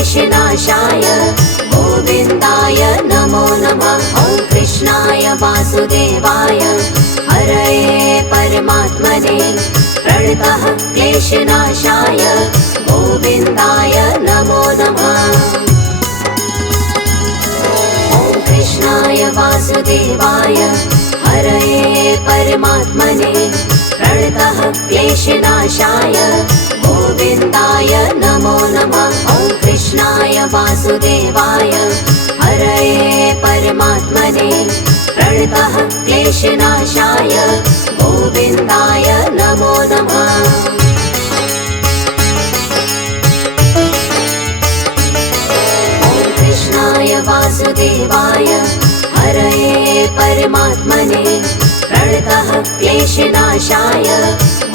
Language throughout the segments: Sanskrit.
क्लेशनाशाय गोविन्दाय नमो नमः। ॐ कृष्णाय वासुदेवाय हरये परमात्मने प्रणतः क्लेशनाशाय गोविन्दाय नमो नमः। ॐ कृष्णाय वासुदेवाय हरये परमात्मने प्रणतः क्लेशनाशाय गोविन्दाय नमो नमः। ॐ कृष्णाय वासुदेवाय हरये परमात्मने प्रणतः क्लेशनाशाय गोविन्दाय नमो नमः। ॐ कृष्णाय वासुदेवाय हरये परमात्मने प्रणतः क्लेशनाशाय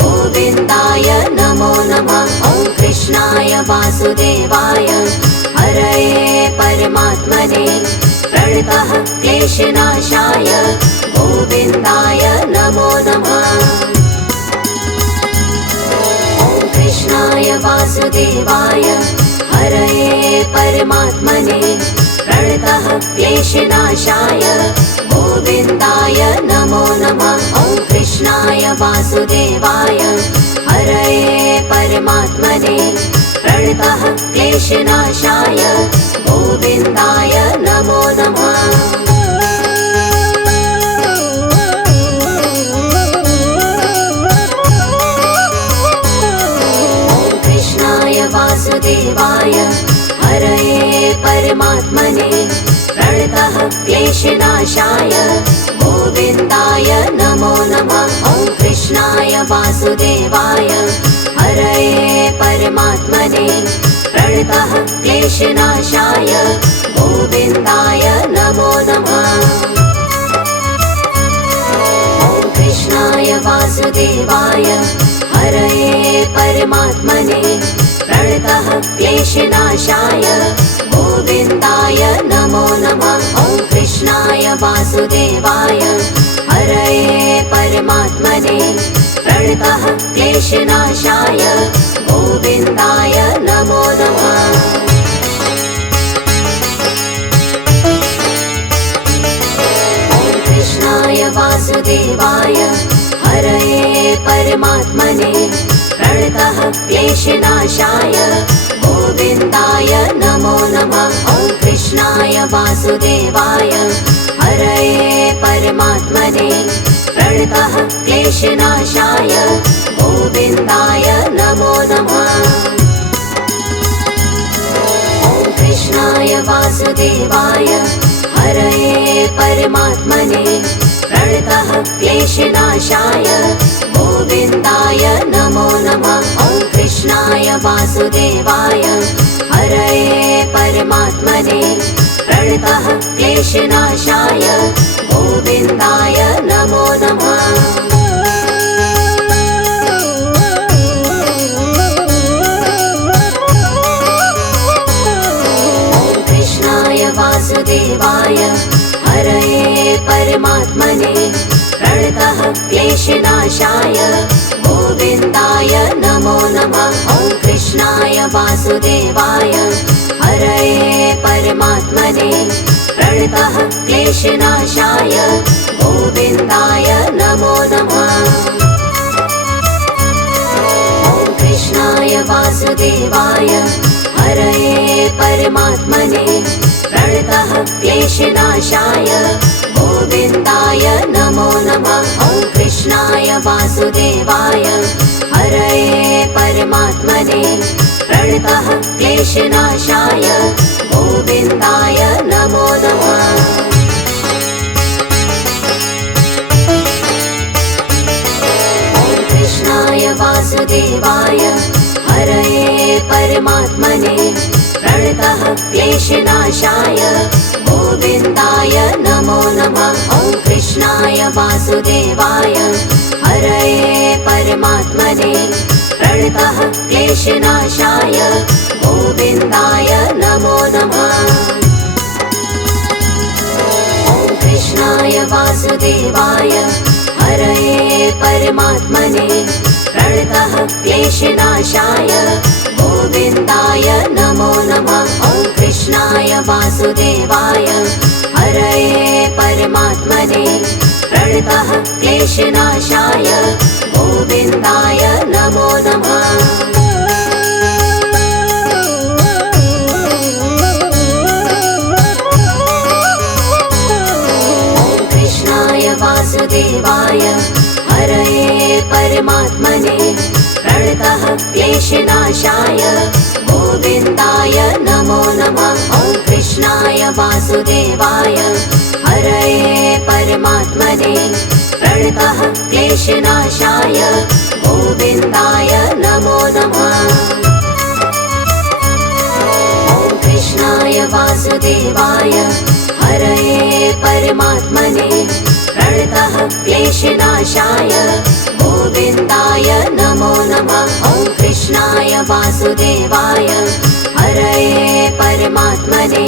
गोविन्दाय नमो नमः। ॐ कृष्णाय वासुदेवाय हरये परमात्मने प्रणतः क्लेशनाशाय गोविन्दाय नमो नमः। ॐ कृष्णाय वासुदेवाय हरये परमात्मने प्रणतः क्लेशनाशाय गोविन्दाय नमो नमः। ॐ कृष्णाय वासुदेवाय हरये परमात्मने प्रणतः क्लेशनाशाय गोविन्दाय नमो नमः। ॐ कृष्णाय वासुदेवाय हरये परमात्मने प्रणतः क्लेशनाशाय गोविन्दाय नमो नमः। ॐ कृष्णाय वासुदेवाय हरये परमात्मने प्रणतः क्लेशनाशाय गोविन्दाय नमो नमः। ॐ कृष्णाय वासुदेवाय हरये परमात्मने प्रणतः क्लेशनाशाय गोविन्दाय नमो नमः। ॐ कृष्णाय वासुदेवाय हरये परमात्मने प्रणतः क्लेशनाशाय गोविन्दाय नमो नमः। ॐ कृष्णाय वासुदेवाय हरये परमात्मने प्रणतः क्लेशनाशाय गोविन्दाय नमो नमः। ॐ कृष्णाय वासुदेवाय हरये परमात्मने प्रणतः क्लेशनाशाय गोविन्दाय नमो नमः। ॐ कृष्णाय वासुदेवाय हरये परमात्मने प्रणतः क्लेशनाशाय गोविन्दाय नमो नमः। ॐ कृष्णाय वासुदेवाय हरये परमात्मने प्रणतः क्लेशनाशाय गोविन्दाय नमो नमः। ॐ कृष्णाय वासुदेवाय हरये परमात्मने प्रणतः क्लेशनाशाय गोविन्दाय नमो नमः। ॐ कृष्णाय वासुदेवाय हरये परमात्मने प्रणतः क्लेशनाशाय गोविन्दाय नमो नमः। ॐ कृष्णाय वासुदेवाय हरये परमात्मने प्रणतः क्लेशनाशाय गोविन्दाय नमो नमः। ॐ कृष्णाय वासुदेवाय हरये परमात्मने प्रणतः क्लेशनाशाय गोविन्दाय नमो नमः। ॐ कृष्णाय वासुदेवाय हरये परमात्मने प्रणतः क्लेशनाशाय गोविन्दाय नमो नमः। ॐ कृष्णाय वासुदेवाय हरये परमात्मने प्रणतः क्लेशनाशाय गोविन्दाय नमो नमः। ॐ कृष्णाय वासुदेवाय हरये परमात्मने प्रणतः क्लेशनाशाय गोविन्दाय नमो नमः। वासुदेवाय हरये परमात्मने प्रणतः क्लेशनाशाय गोविन्दाय नमो नमः। वासुदेवाय हरये परमात्मने प्रणतः क्लेशनाशाय गोविन्दाय नमो नमः। ॐ कृष्णाय वासुदेवाय हरये परमात्मने प्रणतः क्लेशनाशाय गोविन्दाय नमो नमः। ॐ कृष्णाय वासुदेवाय हरये परमात्मने प्रणतः क्लेशनाशाय गोविन्दाय नमो नमः। ॐ कृष्णाय वासुदेवाय हरये परमात्मने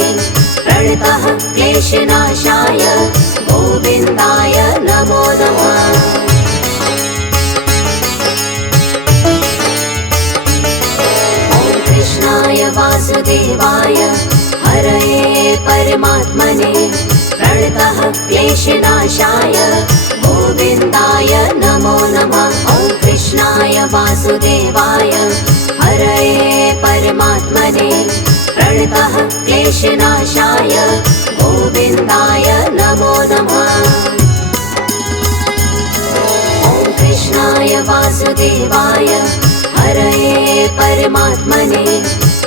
प्रणतः क्लेशनाशाय गोविन्दाय नमो नमः। ॐ कृष्णाय वासुदेवाय हरये परमात्मने प्रणतः क्लेशनाशाय गोविन्दाय नमो नमः। ॐ कृष्णाय वासुदेवाय हरये परमात्मने प्रणतः क्लेशनाशाय गोविन्दाय नमो नमः। ॐ कृष्णाय वासुदेवाय हरये परमात्मने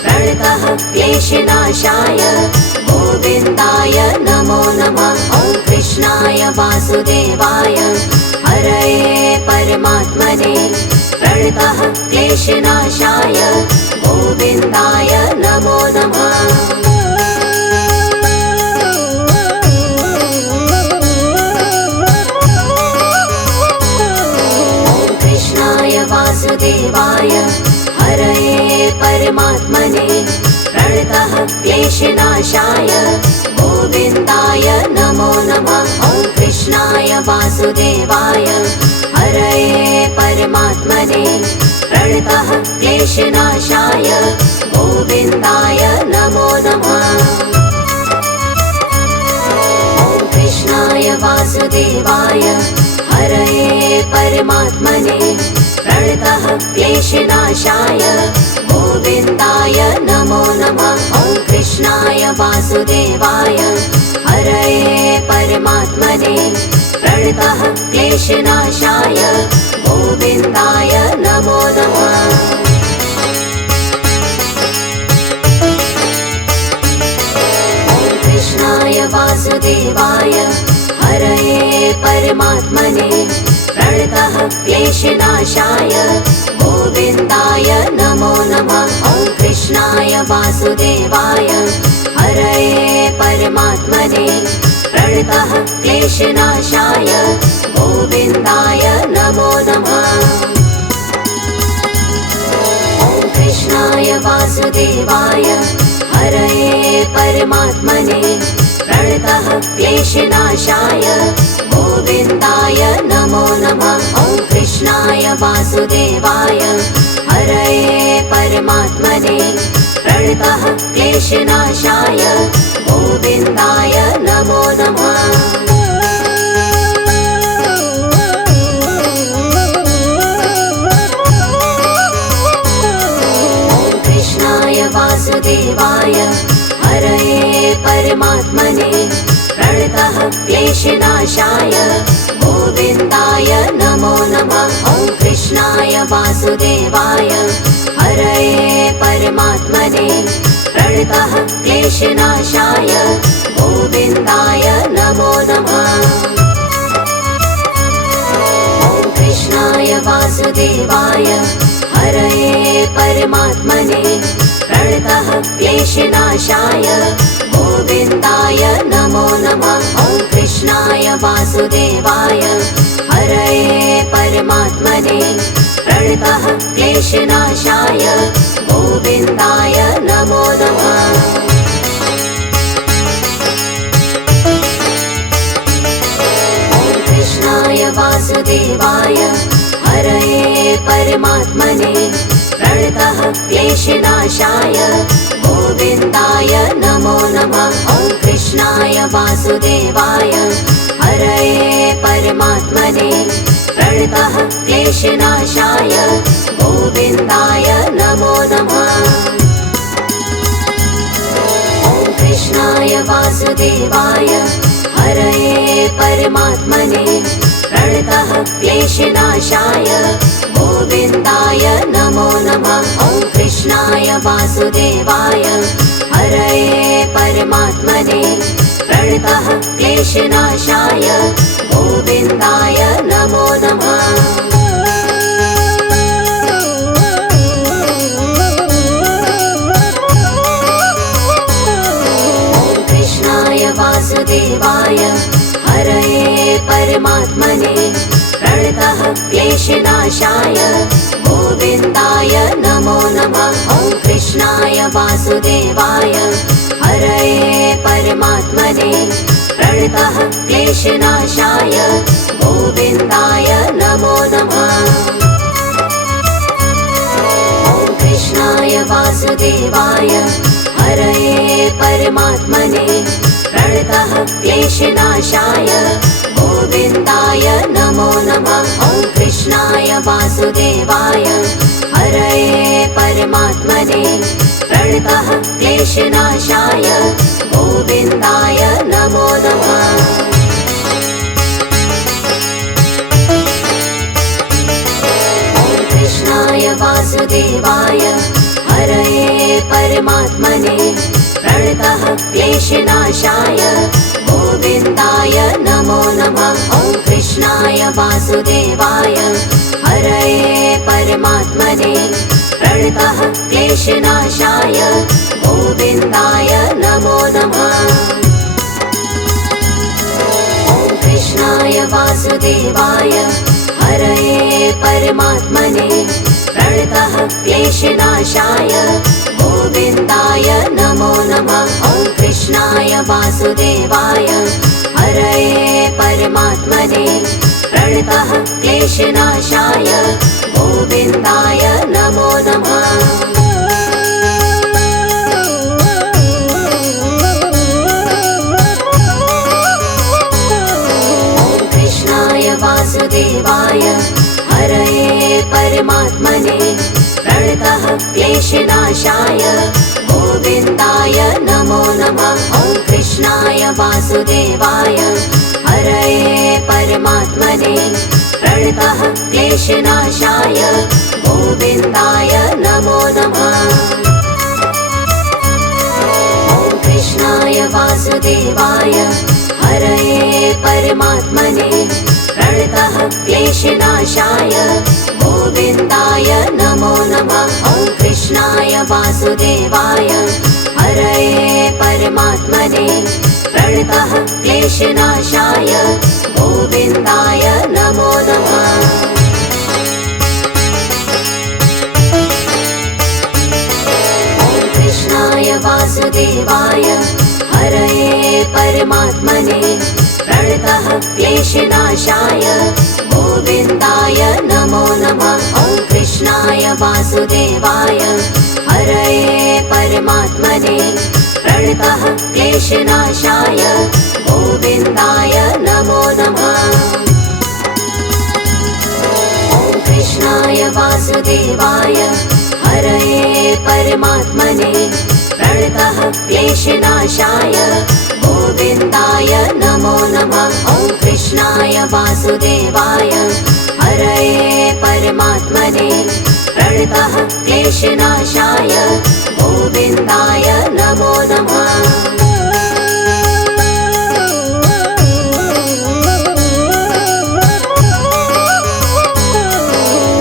प्रणतः क्लेशनाशाय गोविन्दाय नमो नमः। ॐ कृष्णाय वासुदेवाय हरये परमात्मने प्रणतः क्लेशनाशाय गोविन्दाय नमो नमः। ॐ कृष्णाय वासुदेवाय हरये परमात्मने प्रणतः क्लेशनाशाय गोविन्दाय नमो नमः। ॐ कृष्णाय वासुदेवाय हरये परमात्मने प्रणतः क्लेशनाशाय गोविन्दाय नमो नमः। ॐ कृष्णाय वासुदेवाय हरये परमात्मने प्रणतः क्लेशनाशाय गोविन्दाय नमो नमः। ॐ कृष्णाय वासुदेवाय हरये परमात्मने प्रणतः क्लेशनाशाय गोविन्दाय नमो नमः। ॐ कृष्णाय वासुदेवाय हरये परमात्मने प्रणतः क्लेशनाशाय गोविन्दाय नमो नमः। ॐ कृष्णाय वासुदेवाय हरये परमात्मने प्रणतः क्लेशनाशाय गोविन्दाय नमो नमः। ॐ कृष्णाय वासुदेवाय हरये परमात्मने प्रणतः क्लेशनाशाय गोविन्दाय नमो नमः। ॐ कृष्णाय वासुदेवाय हरये परमात्मने प्रणतः क्लेशनाशाय गोविन्दाय नमो नमः। ॐ कृष्णाय वासुदेवाय हरये परमात्मने प्रणतः क्लेशनाशाय गोविन्दाय नमो नमः। ॐ कृष्णाय वासुदेवाय हरये परमात्मने प्रणतः क्लेशनाशाय गोविन्दाय नमो नमः। ॐ कृष्णाय वासुदेवाय हरये परमात्मने प्रणतः क्लेशनाशाय गोविन्दाय नमो नमः। ॐ कृष्णाय वासुदेवाय हरये परमात्मने प्रणतः क्लेशनाशाय गोविन्दाय नमो नमः। ॐ कृष्णाय वासुदेवाय हरये परमात्मने प्रणतः क्लेशनाशाय गोविन्दाय नमो नमः। वासुदेवाय हरये परमात्मने प्रणतः क्लेशनाशाय गोविन्दाय नमो नमः। ॐ कृष्णाय वासुदेवाय हरये परमात्मने प्रणतः क्लेशनाशाय गोविन्दाय नमो नमः। ॐ कृष्णाय वासुदेवाय हरये परमात्मने प्रणतः क्लेशनाशाय गोविन्दाय नमो नमः। ॐ कृष्णाय वासुदेवाय हरये परमात्मने प्रणतः क्लेशनाशाय गोविन्दाय नमो नमः। ॐ कृष्णाय वासुदेवाय हरये परमात्मने प्रणतः क्लेशनाशाय गोविन्दाय नमो नमः। ॐ कृष्णाय वासुदेवाय हरये परमात्मने प्रणतः क्लेशनाशाय गोविन्दाय नमो नमः। ॐ कृष्णाय वासुदेवाय हरये परमात्मने प्रणतः क्लेशनाशाय गोविन्दाय नमो नमः। ॐ कृष्णाय वासुदेवाय हरये परमात्मने प्रणतः क्लेशनाशाय गोविन्दाय नमो नमः। ॐ कृष्णाय वासुदेवाय हरये परमात्मने प्रणतः क्लेशनाशाय गोविन्दाय नमो नमः। ॐ कृष्णाय वासुदेवाय हरये परमात्मने प्रणतः क्लेशनाशाय गोविन्दाय नमो नमः। ॐ कृष्णाय वासुदेवाय हरये परमात्मने प्रणतः क्लेशनाशाय गोविन्दाय नमो नमः। ॐ कृष्णाय वासुदेवाय हरये परमात्मने प्रणतः क्लेशनाशाय गोविन्दाय नमो नमः। ॐ कृष्णाय वासुदेवाय हरये परमात्मने प्रणतः क्लेशनाशाय गोविन्दाय नमो नमः। ॐ कृष्णाय वासुदेवाय हरये परमात्मने प्रणतः क्लेशनाशाय गोविन्दाय नमो नमः। ॐ कृष्णाय वासुदेवाय हरये परमात्मने प्रणतः क्लेशनाशाय गोविन्दाय नमो नमः। ॐ कृष्णाय वासुदेवाय हरये परमात्मने प्रणतः क्लेशनाशाय गोविन्दाय नमो नमः। ॐ कृष्णाय वासुदेवाय हरये परमात्मने प्रणतः क्लेशनाशाय गोविन्दाय नमो नमः। ॐ कृष्णाय वासुदेवाय हरये परमात्मने प्रणतः क्लेशनाशाय गोविन्दाय नमो नमः। ॐ कृष्णाय वासुदेवाय हरये परमात्मने प्रणतः क्लेशनाशाय गोविन्दाय नमो नमः।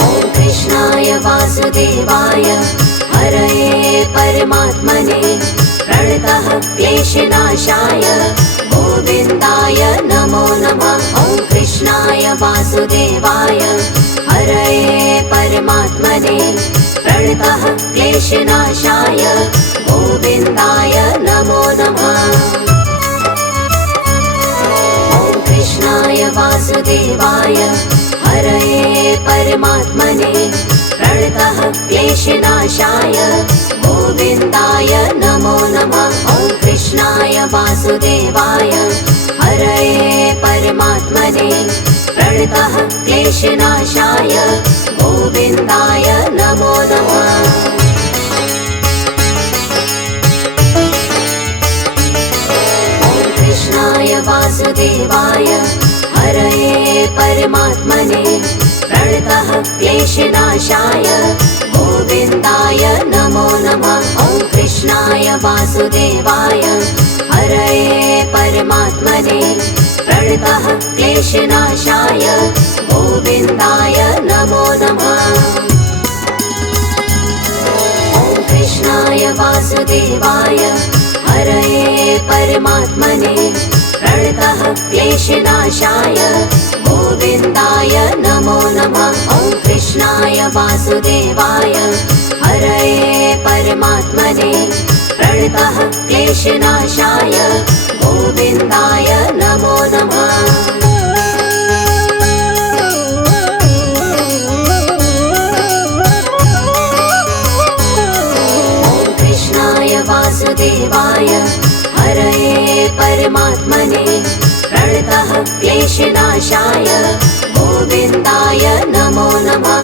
ॐ कृष्णाय वासुदेवाय हरये परमात्मने प्रणतः क्लेशनाशाय गोविन्दाय नमो नमः। ॐ कृष्णाय वासुदेवाय हरये परमात्मने प्रणतः क्लेशनाशाय गोविन्दाय नमो नमः। ॐ कृष्णाय वासुदेवाय हरये परमात्मने प्रणतः क्लेशनाशाय गोविन्दाय नमो नमः। ॐ कृष्णाय वासुदेवाय क्लेशनाशाय गोविन्दाय नमो नमः। कृष्णाय वासुदेवाय हरये परमात्मने प्रणतः क्लेशनाशाय गोविन्दाय नमो नमः। ॐ कृष्णाय वासुदेवाय हरये परमात्मने प्रणतः क्लेशनाशाय गोविन्दाय नमो नमः। ॐ कृष्णाय वासुदेवाय हरये परमात्मने प्रणतः क्लेशनाशाय गोविन्दाय नमो नमः। ॐ कृष्णाय वासुदेवाय हरये परमात्मने प्रणतः क्लेशनाशाय गोविन्दाय नमो नमः। वासुदेवाय हरये परमात्मने प्रणतः क्लेशनाशाय गोविन्दाय नमो नमः।